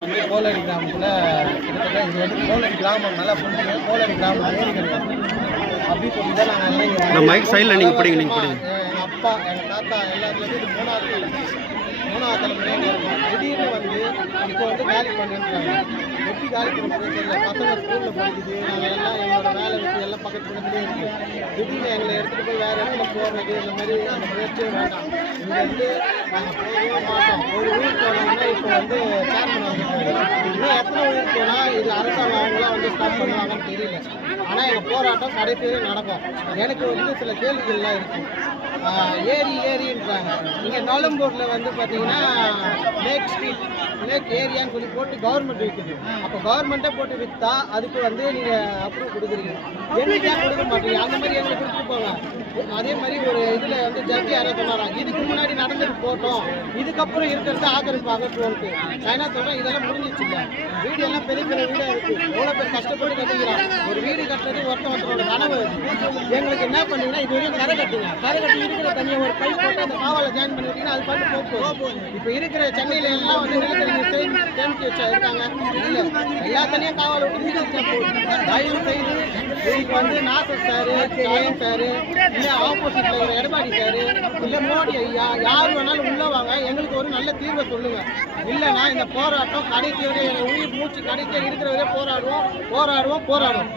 கோலடி கிராமத்தில் கிட்டத்தட்ட இது வந்து கோலடி கிராமம் நல்லா புரிஞ்சுங்க. கோலடி கிராமம் ஏரி கிடையாது அப்படி சொல்லி தான் நாங்கள் எல்லாம் இங்கே மைக் சைடில் நீங்கள் படிங்க எங்கள் அப்பா எங்கள் தாத்தா எல்லாத்துலேருந்து இது மூணாவது தலைமுறையாக இருக்கும். திடீர்னு வந்து இப்போ வந்து காலி பண்ணுறாங்க. எப்படி காலி பண்ணுறது தெரியல. பசங்க ஸ்கூலில் படிக்குது, நாங்கள் எல்லாம் எங்களோட வேலை வச்சு எல்லாம் பக்கத்து பக்கத்துலேயே இருக்குது. திடீர்னு எங்களை எடுத்துகிட்டு போய் வேறு இடத்துல போடுறது இந்த மாதிரி அந்த முயற்சியே வேண்டாம். இங்கேருந்து நாங்கள் போகவே மாட்டோம். ஒரு ஊருக்கு போனோம்னா இப்போ வந்து சேர்மன் வந்துருக்காங்க. இன்னும் எத்தனை ஊருக்கு போனால் இது அரசாங்கம் அவங்களாம் வந்து ஸ்டாப் பண்ணுவாங்கன்னு தெரியல. ஆனால் எங்கள் போராட்டம் கடைசி நடக்கும். எனக்கு வந்து சில கேள்விகள்லாம் இருக்குது. ஏரின்றாங்க. இங்கே நலம்பூரில் வந்து பார்த்தீங்கன்னா லேக் ஏரியான்னு சொல்லி போட்டு கவர்மெண்ட் விற்குது. அப்போ கவர்மெண்ட்டே போட்டு விற்றா அதுக்கு வந்து நீங்கள் அப்ரூவ் கொடுக்குறீங்க. எங்களுக்கே கொடுக்க மாட்டீங்க. அந்த மாதிரி எங்களுக்கு கொடுத்துட்டு போங்க. அதே மாதிரி ஒரு இதில் வந்து ஜட்ஜி யாரோ சொன்னாராம், இதுக்கு முன்னாடி நடந்துட்டு போட்டோம், இதுக்கப்புறம் இருக்கிறது ஆக்கிரமிப்பு அகற்றுவோன்ட்டு. நான் என்ன சொல்கிறேன், இதெல்லாம் முடிஞ்சிச்சுங்க. வீடு எல்லாம் பெரிய பெரிய வீடாக இருக்குது. எவ்வளோ பேர் கஷ்டப்பட்டு கட்டிக்கிறான். ஒரு வீடு கட்டுறது ஒருத்தரோட கனவு. எங்களுக்கு என்ன பண்ணீங்கன்னா இது வரையும் கரை கட்டுங்க. கரை கட்டி இருக்கிற தண்ணியை ஒரு பைப் போட்டு அந்த காவலை ஜாயின் பண்ணி விட்டீங்கன்னா அது பாட்டு போகும். இப்போ இருக்கிற சென்னையில் எல்லாம் வந்து நிலத்தடி சேமித்து வச்சா இருக்காங்க. இல்லை, எல்லா தண்ணியும் காவலை விட்டு மீது வச்சா போகுது. தயவு செய்து இதுக்கு வந்து நாசர் சாரு, ஜெயம் சாரு, இல்லை ஆப்போசிட்டில் இருக்கிற எடப்பாடி சாரு, இல்லை மோடி ஐயா, யார் வேணாலும் உள்ள வாங்க. எங்களுக்கு ஒரு நல்ல தீர்வை சொல்லுங்கள். இல்லைன்னா இந்த போராட்டம் கடைசி வரை எங்கள் உயிர் மூச்சு கடைசியாக இருக்கிற வரை போராடுவோம்.